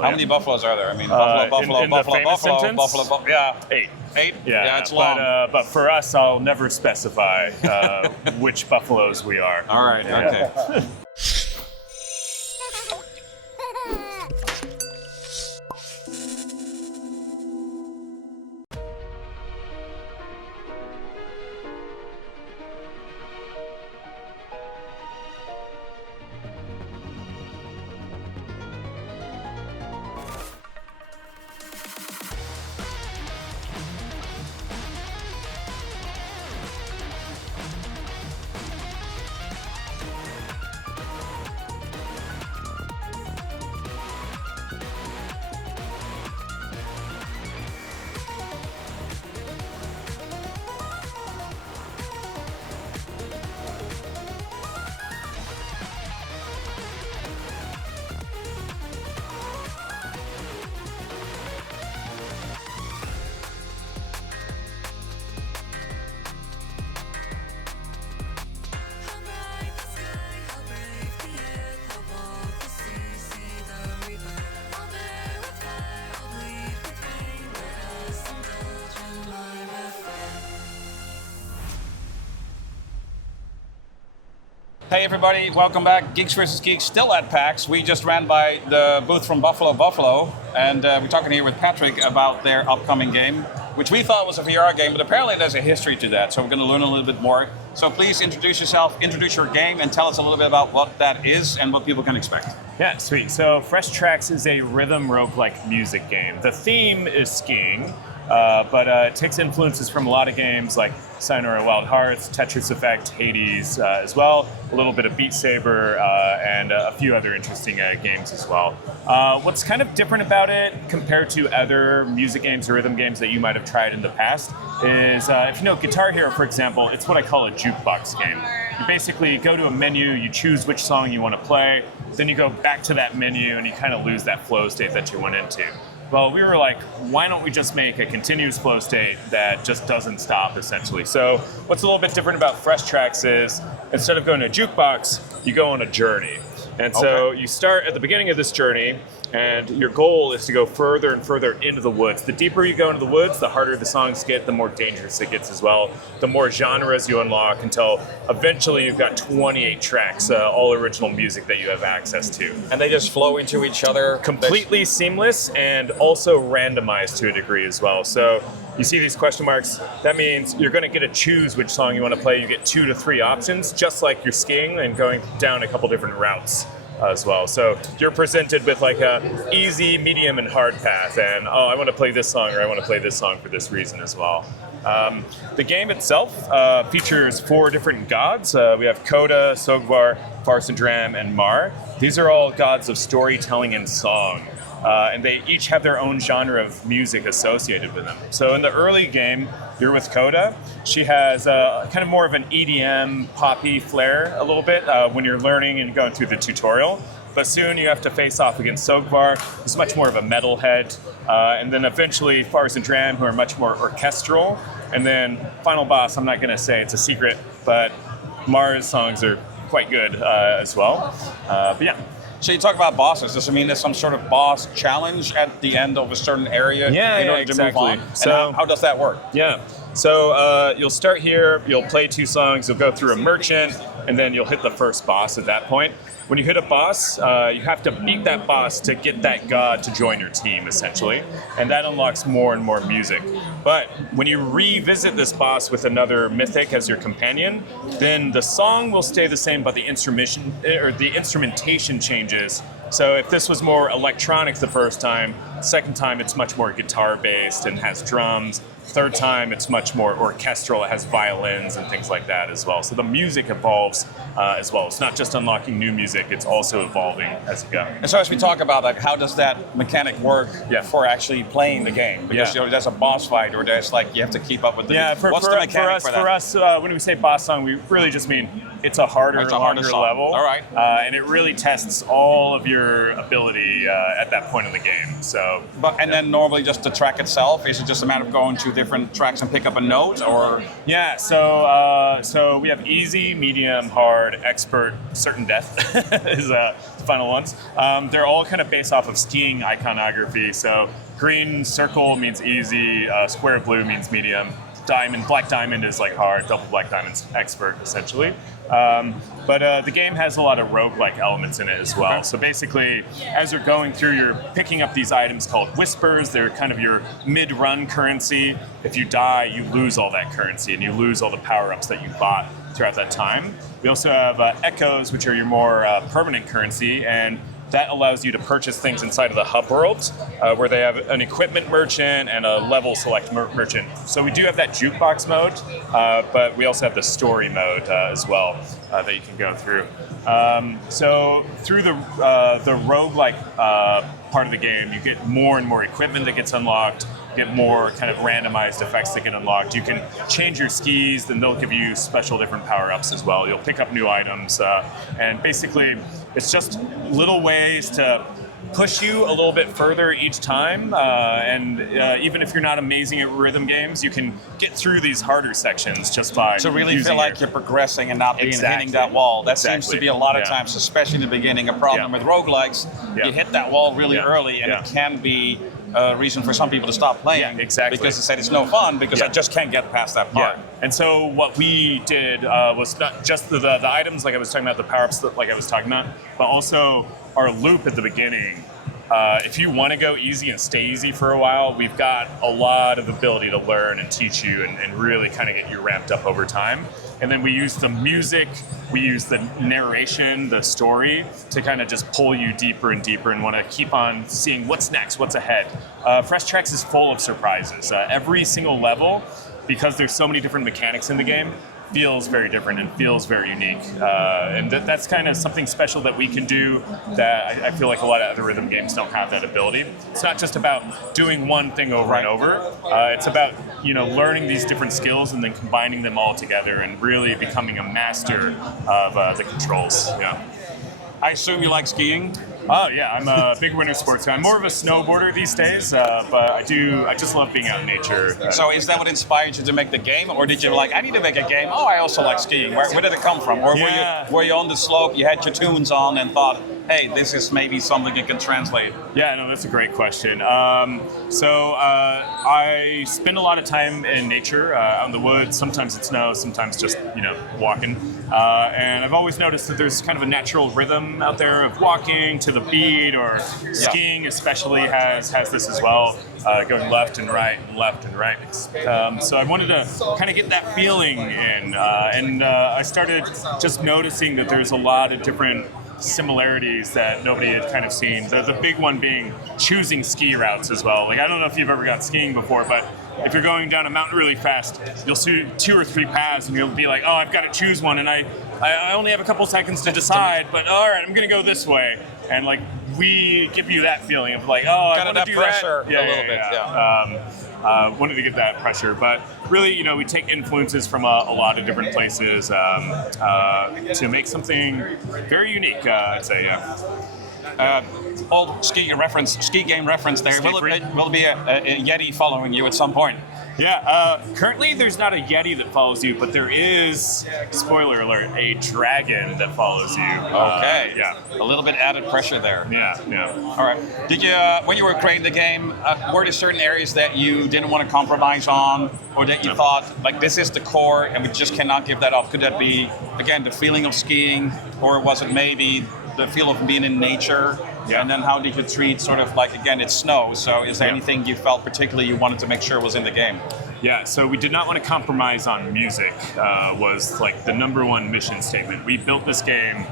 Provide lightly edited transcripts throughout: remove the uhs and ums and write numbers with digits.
How many buffaloes are there? I mean, buffalo, in the famous sentence? buffalo. Yeah, 8. 8. Yeah, it's long. But for us, I'll never specify which buffaloes we are. All right. Yeah. Okay. Hey everybody, welcome back. Geeks vs. Geeks, still at PAX. We just ran by the booth from Buffalo, and we're talking here with Patrick about their upcoming game, which we thought was a VR game, but apparently there's a history to that, so we're going to learn a little bit more. So please introduce yourself, introduce your game, and tell us a little bit about what that is and what people can expect. Yeah, sweet. So Fresh Tracks is a rhythm roguelike music game. The theme is skiing, but it takes influences from a lot of games like Sayonara Wild Hearts, Tetris Effect, Hades as well, a little bit of Beat Saber, and a few other interesting games as well. What's kind of different about it compared to other music games or rhythm games that you might have tried in the past is, if you know Guitar Hero, for example, it's what I call a jukebox game. You basically go to a menu, you choose which song you want to play, then you go back to that menu and you kind of lose that flow state that you went into. Well, we were like, why don't we just make a continuous flow state that just doesn't stop, essentially? So what's a little bit different about Fresh Tracks is, instead of going to a jukebox, you go on a journey. And so you start at the beginning of this journey, and your goal is to go further and further into the woods. The deeper you go into the woods, the harder the songs get, the more dangerous it gets as well. The more genres you unlock until eventually you've got 28 tracks, all original music that you have access to. And they just flow into each other? Completely seamless and also randomized to a degree as well. So you see these question marks, that means you're going to get to choose which song you want to play. You get 2 to 3 options, just like you're skiing and going down a couple different routes as well. So you're presented with like a easy, medium, and hard path, and I want to play this song, or I want to play this song for this reason as well. The game itself features 4 different gods. We have Coda, Sogvar, Farsandram, and Mar. These are all gods of storytelling and song. And they each have their own genre of music associated with them. So in the early game, you're with Coda. She has kind of more of an EDM, poppy flair a little bit when you're learning and going through the tutorial. But soon you have to face off against Sogvar, who's much more of a metalhead. And then eventually Farsandram, who are much more orchestral. And then final boss, I'm not going to say, it's a secret, but Mara's songs are quite good as well. But yeah. So you talk about bosses. Does it mean there's some sort of boss challenge at the end of a certain area in order to move on? So and how does that work? Yeah. So you'll start here, you'll play 2 songs, you'll go through a merchant, and then you'll hit the first boss at that point. When you hit a boss, you have to beat that boss to get that god to join your team, essentially. And that unlocks more and more music. But when you revisit this boss with another mythic as your companion, then the song will stay the same, but the instrumentation changes. So if this was more electronic the first time, second time it's much more guitar-based and has drums. Third time, it's much more orchestral. It has violins and things like that as well. So the music evolves as well. It's not just unlocking new music, it's also evolving as you go. And so as we talk about, like, how does that mechanic work for actually playing the game? Because you know, there's a boss fight, or there's like, you have to keep up with the what's the mechanic for that? For us, when we say boss song, we really just mean it's a harder, longer level. All right. And it really tests all of your ability at that point in the game. So, then normally just the track itself, is it just a matter of going to different tracks and pick up a note, or? Yeah, so we have easy, medium, hard, expert, certain death is final ones. They're all kind of based off of skiing iconography. So green circle means easy, square blue means medium, black diamond is like hard, double black diamond's expert, essentially. But the game has a lot of roguelike elements in it as well. So basically, as you're going through, you're picking up these items called whispers. They're kind of your mid-run currency. If you die, you lose all that currency, and you lose all the power-ups that you bought throughout that time. We also have echoes, which are your more permanent currency, and that allows you to purchase things inside of the hub world, where they have an equipment merchant and a level select merchant. So we do have that jukebox mode, but we also have the story mode as well that you can go through. So through the roguelike part of the game, you get more and more equipment that gets unlocked, get more kind of randomized effects that get unlocked. You can change your skis, then they'll give you special different power-ups as well. You'll pick up new items, and basically it's just little ways to push you a little bit further each time, and even if you're not amazing at rhythm games, you can get through these harder sections just by to really feel like you're progressing and not being hitting that wall. That seems to be a lot of times, especially in the beginning, a problem with roguelikes. You hit that wall really early, and it can be a reason for some people to stop playing. Because they said it's no fun because I just can't get past that part. And so what we did was not just the items like I was talking about, the power-ups like I was talking about, but also our loop at the beginning. If you want to go easy and stay easy for a while, we've got a lot of ability to learn and teach you and really kind of get you ramped up over time. And then we use the music, we use the narration, the story to kind of just pull you deeper and deeper and want to keep on seeing what's next, what's ahead. Fresh Tracks is full of surprises. Every single level, because there's so many different mechanics in the game, feels very different and feels very unique. And that's kind of something special that we can do that I feel like a lot of other rhythm games don't have that ability. It's not just about doing one thing over and over. It's about learning these different skills and then combining them all together and really becoming a master of the controls. Yeah. I assume you like skiing? Oh yeah, I'm a big winter sports guy. I'm more of a snowboarder these days, but I just love being out in nature. So is that what inspired you to make the game, or did you like, I need to make a game? Oh, I also like skiing. Where did it come from? Or were you on the slope, you had your tunes on, and thought, hey, this is maybe something you can translate? Yeah, no, that's a great question. I spend a lot of time in nature, out in the woods. Sometimes it snows, sometimes just walking. And I've always noticed that there's kind of a natural rhythm out there of walking to the beat, or skiing especially has this as well, going left and right and left and right. So I wanted to kind of get that feeling in, and I started just noticing that there's a lot of different similarities that nobody had kind of seen. The big one being choosing ski routes as well. Like, I don't know if you've ever gone skiing before, but if you're going down a mountain really fast, you'll see 2 or 3 paths and you'll be like, oh, I've got to choose one, and I only have a couple seconds to decide, but all right, I'm going to go this way. And like, we give you that feeling of like, oh, I want to do pressure that. a little bit. Wanted to get that pressure, but really, we take influences from a lot of different places to make something very unique. I'd say, Old ski game reference there. Will be a Yeti following you at some point? Yeah, currently there's not a Yeti that follows you, but there is, spoiler alert, a dragon that follows you. Okay. Yeah. A little bit added pressure there. Yeah. All right. Did you, when you were creating the game, were there certain areas that you didn't want to compromise on, or that you thought, like, this is the core and we just cannot give that up? Could that be, again, the feeling of skiing, or was it maybe the feel of being in nature? Yeah. And then how did you treat sort of like, again, it's snow, so is there anything you felt particularly you wanted to make sure was in the game? Yeah, so we did not want to compromise on music, was like the number one mission statement. We built this game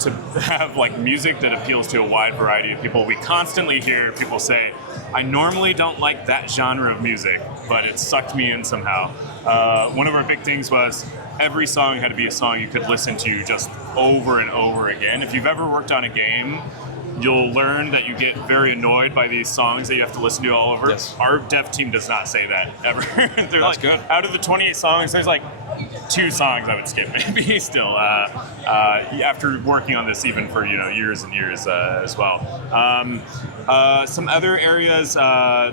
to have like music that appeals to a wide variety of people. We constantly hear people say, I normally don't like that genre of music, but it sucked me in somehow. One of our big things was every song had to be a song you could listen to just over and over again. If you've ever worked on a game, you'll learn that you get very annoyed by these songs that you have to listen to all over. Yes. Our dev team does not say that ever. They're That's like, good. Out of the 28 songs, there's like 2 songs I would skip maybe still, after working on this even for years and years as well. Some other areas, the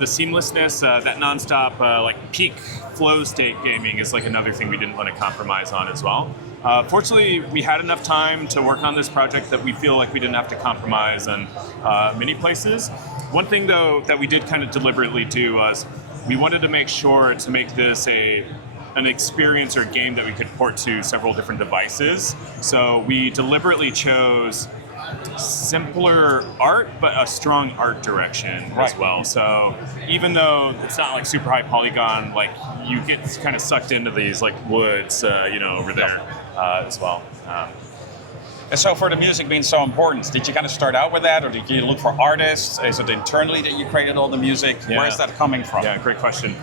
seamlessness, that nonstop like peak flow state gaming is like another thing we didn't want to compromise on as well. Fortunately, we had enough time to work on this project that we feel like we didn't have to compromise on many places. One thing, though, that we did kind of deliberately do was we wanted to make sure to make this an experience or game that we could port to several different devices. So we deliberately chose simpler art, but a strong art direction as well. So even though it's not like super high polygon, like you get kind of sucked into these like woods, over there as well. And so for the music being so important, did you kind of start out with that, or did you look for artists? Is it internally that you created all the music? Yeah. Where's that coming from? Yeah, great question.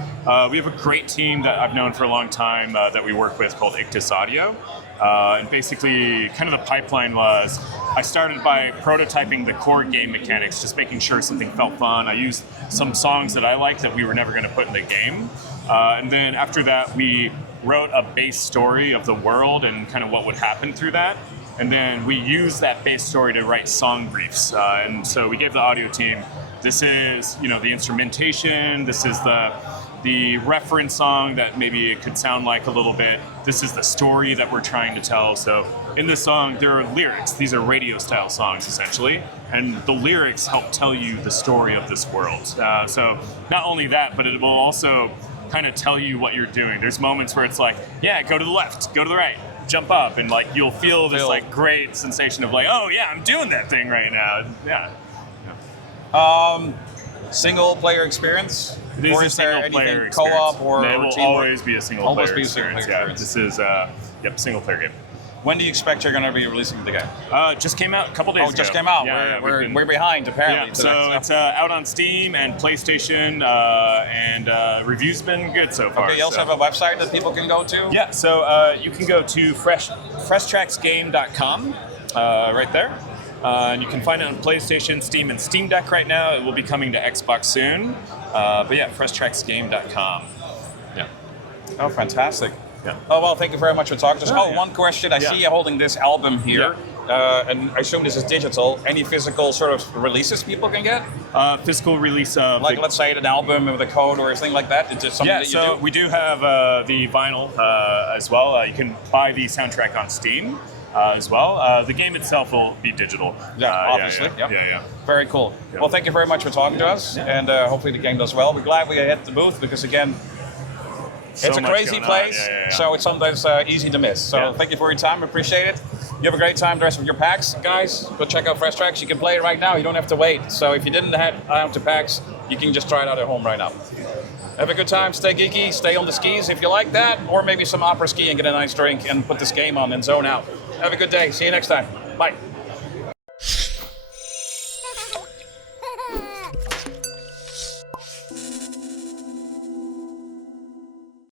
We have a great team that I've known for a long time that we work with called Ictus Audio. And basically, kind of the pipeline was, I started by prototyping the core game mechanics, just making sure something felt fun. I used some songs that I liked that we were never going to put in the game. And then after that, we wrote a base story of the world and kind of what would happen through that. And then we used that base story to write song briefs. And so we gave the audio team, this is, the instrumentation, this is the reference song that maybe it could sound like a little bit. This is the story that we're trying to tell. So in this song, there are lyrics. These are radio style songs, essentially. And the lyrics help tell you the story of this world. So not only that, but it will also kind of tell you what you're doing. There's moments where it's like, yeah, go to the left, go to the right, jump up, and like you'll feel this like great sensation of like, oh yeah, I'm doing that thing right now. Yeah. Single player experience? It is or a is there single player anything experience. co-op or it will teamwork? always be a single Always player be a single experience. player Yeah, experience. this is single player game. When do you expect you're going to be releasing the game? Just came out a couple days ago. Oh, just came out. Yeah, We're behind, apparently. Yeah, so it's out on Steam and PlayStation, and reviews been good so far. Okay, you also have a website that people can go to? Yeah, so you can go to freshtracksgame.com right there. And you can find it on PlayStation, Steam, and Steam Deck right now. It will be coming to Xbox soon. But yeah, freshtracksgame.com. Yeah. Oh, fantastic. Yeah. Oh, well, thank you very much for talking to us. Yeah. One question. I see you holding this album here. And I assume this is digital. Any physical sort of releases people can get? Physical release of... Like, let's say, an album with a code or anything like that? Is it something that you do? We do have the vinyl as well. You can buy the soundtrack on Steam as well. The game itself will be digital. Yeah, obviously. Yeah. Very cool. Yeah. Well, thank you very much for talking to us. Yeah. And hopefully the game does well. We're glad we hit the booth because, again, it's a crazy place, so it's sometimes easy to miss. So thank you for your time. Appreciate it. You have a great time the rest of your PAX. Guys, go check out Fresh Tracks. You can play it right now. You don't have to wait. So if you didn't head out to PAX, you can just try it out at home right now. Have a good time. Stay geeky. Stay on the skis if you like that. Or maybe some opera ski and get a nice drink and put this game on and zone out. Have a good day. See you next time. Bye.